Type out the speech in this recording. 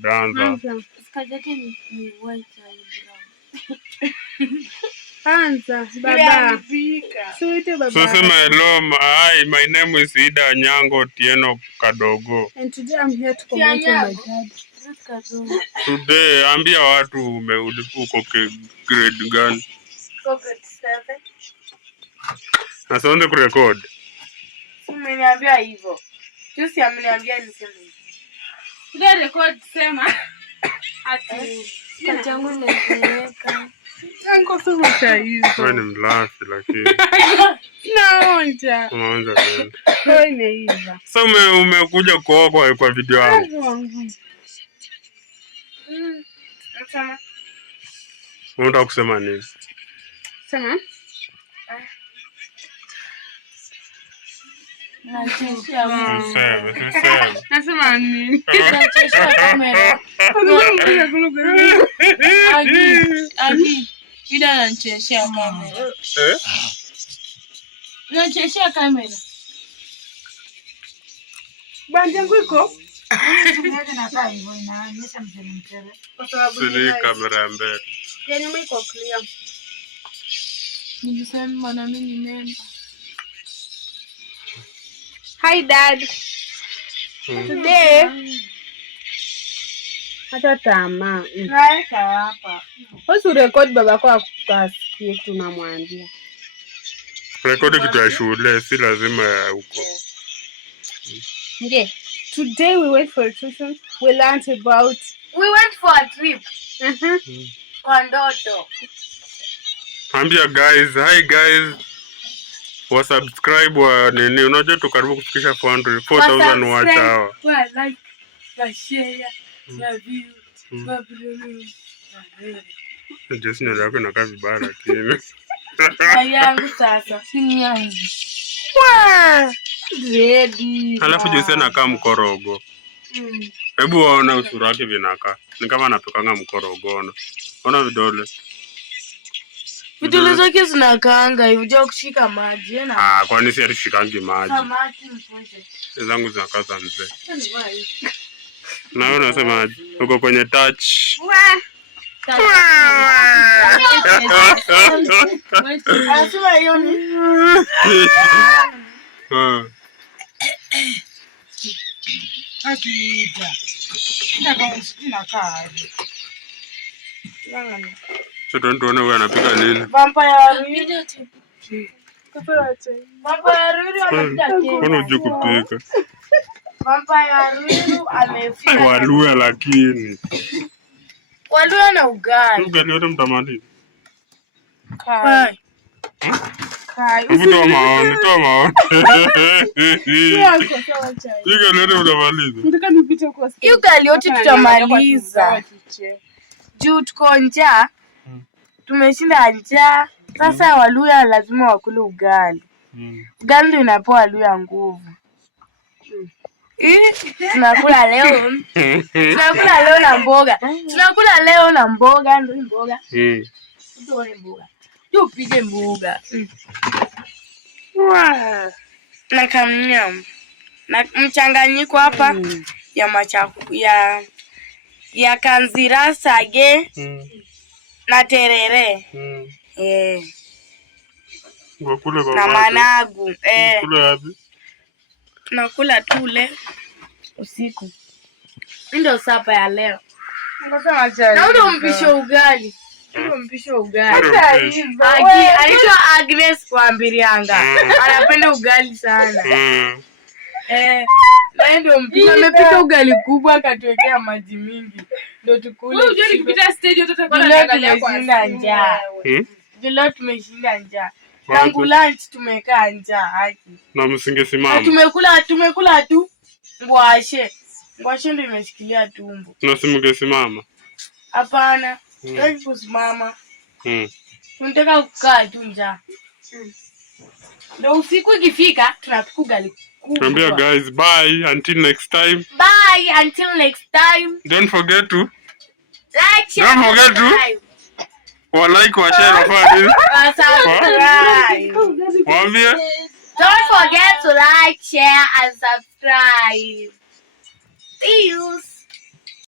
Danza. Skirt yake ni white and brown. Anza baba. Suite baba. So sema hello, my name is Ida Nyango Tieno Kadogo. And today I'm here to comment on my dad. Today ambia watu uko grade gani? Grade 7. Na sonde kurekod. Umeniambia hivyo. Juzi ameniambia niseme hivyo. Ndio record sema. Ati kachangu nimeweka. Yango sema hizo. Wewe ni mlafi lakini. Naonja. Unaonja tena. Wewe imeiva. So umekuja kwa video yangu. Sema. Unataka kusema nini? Sema. Nasema nini? Nachesha kamera. Agi. Ida anacheshea kamera. Nacheshea kamera. Banja nguko? Nakaa hivyo inaonyesha mchele. Siri kamera mbele. Yaani mko clear. Nilisema na mimi ni member. Hi dad. Today hata tamaa. Naeka hapa. Wewe record baba kwa akasikie tunamwambia. Rekodi kitu ya shule si lazima ya huko. Okay. Today we went for a trip. We learned about. We went for a trip. Kwa ndoto. Ambia guys, hi guys. Wa subscribe wa nini? Unajua tukaribu kufikisha 4,000 watch hawa. Wa like, wa share, wa view, wa follow. Just ni yako inakaa vibaya lakini. Yangu sasa, si yangu. Ready. Alafu Jose anakaa mkorogo. Hebu waona usura wake vinaka. Ni kama anapikanga mkorogo. Ona vidole. Vidole zake zinakaanga hivyo kushika maji na. Kwani si atishikangi maji. Samaki mponje. Zangu zinakaa za mzee. Na wewe unasema uko kwenye touch. Anasema hiyo ni. Akija. Inakaa. Sasa tuone wewe anapika nini? Vampire video tu. Vampire video anapika keki. Mbona hujui kupika? Vampire video amefika. Waluya lakini. Waluya na ugali. Ugali wote mtamaliza. Kai. Toa maoni. Ugali wote mtamaliza. Nataka nipite kwa skate. Ugali wote tutamaliza. Juu tuko njaa. Tumeshinda njaa. Sasa Waluya lazima wakule ugali. Ugali ndio inapoa Waluya nguvu. Tunakula leo. Tunakula leo na mboga. Tunakula leo na mboga, ndio mboga. Ndio mboga. Tupige mboga. Na kamnyam. Na mchanganyiko hapa ya machaku ya kanzira sage na terere. Na managu. Nakula tule usiku. Ndio sapa ya leo. Na ndio mpisho ugali. Anaitwa Agnes kwa Mbirianga. Anapenda ugali sana. Na ndio mpika amepika ugali kubwa akatuwekea maji mingi. Ndio tukule. Wewe unajua nikipita stage utataka kuangalia kwa njaa. Ndio tumeshinda njaa. Tangu lunch tumekaa njaa haki. Na msingesimama. Tumekula tu ngwashe. Ngwashe ndio imeshikilia tumbo. Na msingesimama. Hapana. Sitaki kusimama. Tunataka kukaa tu njaa. Ndio usiku ikifika tunapika ugali. Ambia guys, bye until next time. Bye until next time. Don't forget to like, share, don't forget to like, share, subscribe. Don't forget to like, share and subscribe. See you.